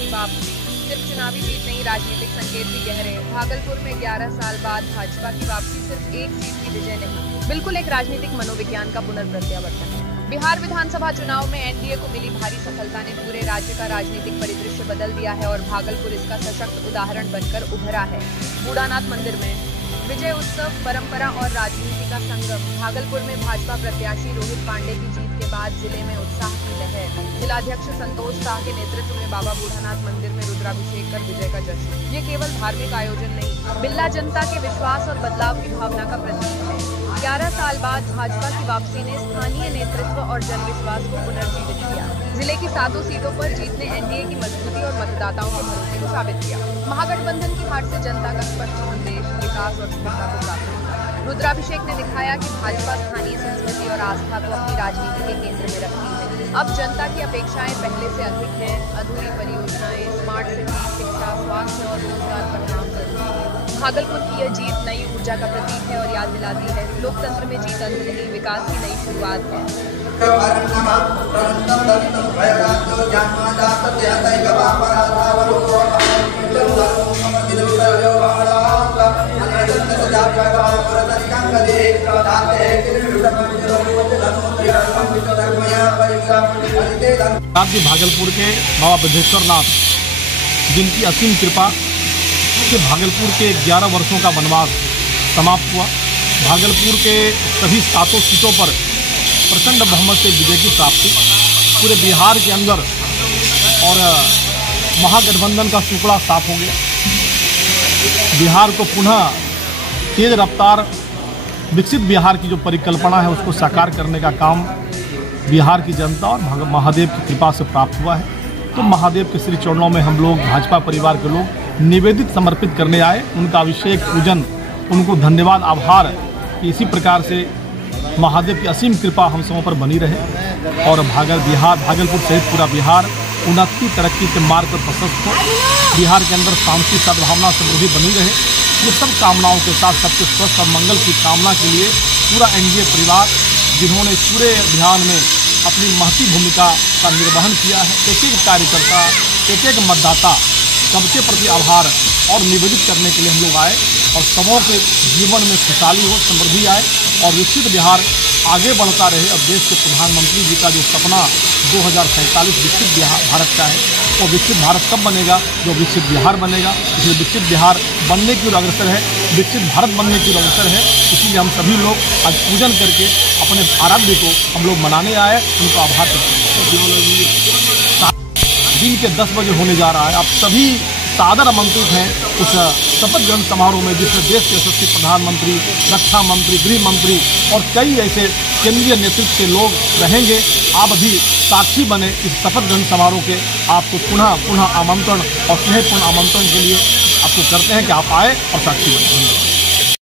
की वापसी। सिर्फ चुनावी जीत नहीं, राजनीतिक संकेत भी गहरे। भागलपुर में 11 साल बाद भाजपा की वापसी सिर्फ एक सीट की विजय नहीं, बिल्कुल एक राजनीतिक मनोविज्ञान का पुनर्प्रत्यावर्तन है। बिहार विधानसभा चुनाव में एनडीए को मिली भारी सफलता ने पूरे राज्य का राजनीतिक परिदृश्य बदल दिया है और भागलपुर इसका सशक्त उदाहरण बनकर उभरा है। बूढ़ानाथ मंदिर में विजय उत्सव, परंपरा और राजनीति का संगम। भागलपुर में भाजपा प्रत्याशी रोहित पांडे की जीत के बाद जिले में उत्साह की लहर। जिलाध्यक्ष संतोष शाह के नेतृत्व में बाबा बूढ़ानाथ मंदिर में रुद्राभिषेक कर विजय का जश्न। ये केवल धार्मिक आयोजन नहीं, बिल्ला जनता के विश्वास और बदलाव की भावना का प्रतीक है। 11 साल बाद भाजपा की वापसी ने स्थानीय नेतृत्व और जनविश्वास को पुनर्जीवित किया। जिले की 7 सीटों पर जीत ने एनडीए की मजबूती और मतदाताओं के भरोसे को साबित किया। महागठबंधन की हार से जनता का स्पष्ट संदेश, विकास और स्थिरता को प्राप्त हुआ। रुद्राभिषेक ने दिखाया कि भाजपा स्थानीय संस्कृति और आस्था को अपनी राजनीति के केंद्र में रखती है। अब जनता की अपेक्षाएं पहले से अधिक हैं। अधूरी परियोजनाएं, स्मार्ट सिटी, शिक्षा, स्वास्थ्य और रोजगार पर काम जरूरी है। भागलपुर की यह जीत नई ऊर्जा का प्रतीक है और याद दिलाती है लोकतंत्र में जीत अंत नहीं, विकास की नई शुरुआत है। राज्य भागलपुर के बाबा बृहदेश्वर नाथ, जिनकी असीम कृपा से भागलपुर के 11 वर्षों का वनवास समाप्त हुआ। भागलपुर के सभी 7 सीटों पर प्रचंड बहुमत से विजय की प्राप्ति। पूरे बिहार के अंदर और महागठबंधन का टुकड़ा साफ हो गया। बिहार को पुनः तेज रफ्तार विकसित बिहार की जो परिकल्पना है उसको साकार करने का काम बिहार की जनता और महादेव की कृपा से प्राप्त हुआ है। तो महादेव के श्री चरणों में हम लोग भाजपा परिवार के लोग निवेदित समर्पित करने आए। उनका अभिषेक पूजन, उनको धन्यवाद, आभार कि इसी प्रकार से महादेव की असीम कृपा हम सबों पर बनी रहे और भागलपुर सहित पूरा बिहार उन्नति तरक्की के मार्ग पर प्रशस्त हो। बिहार के अंदर शांति, सद्भावना, समृद्धि बनी रहे। ये सब कामनाओं के साथ सबके स्वस्थ और मंगल की कामना के लिए पूरा एनडीए परिवार, जिन्होंने पूरे अभियान में अपनी महती भूमिका का निर्वहन किया है, एक एक कार्यकर्ता, एक एक मतदाता, सबके प्रति आभार और निवेदित करने के लिए हम लोग आए और सबों के जीवन में खुशहाली हो, समृद्धि आए और विकसित बिहार आगे बढ़ता रहे। और देश के प्रधानमंत्री जी का जो सपना 2047 विकसित बिहार भारत का है, वो विकसित भारत कब बनेगा? जो विकसित बिहार बनेगा। इसलिए विकसित बिहार बनने की ओर अग्रसर है, विकसित भारत बनने की ओर अग्रसर है। इसीलिए हम सभी लोग आज पूजन करके अपने आराध्य को हम लोग मनाने आए, उनको आभार करते हैं। दिन के 10 बजे होने जा रहा है। आप सभी सादर आमंत्रित हैं उस शपथ ग्रहण समारोह में, जिसमें देश के यशस्वी प्रधानमंत्री, रक्षा मंत्री, गृह मंत्री और कई ऐसे केंद्रीय नेतृत्व के लोग रहेंगे। आप अभी साक्षी बने इस शपथ ग्रहण समारोह के। आपको पुनः आमंत्रण और स्नेहपूर्ण आमंत्रण के लिए आपको करते हैं कि आप आए और साक्षी बने।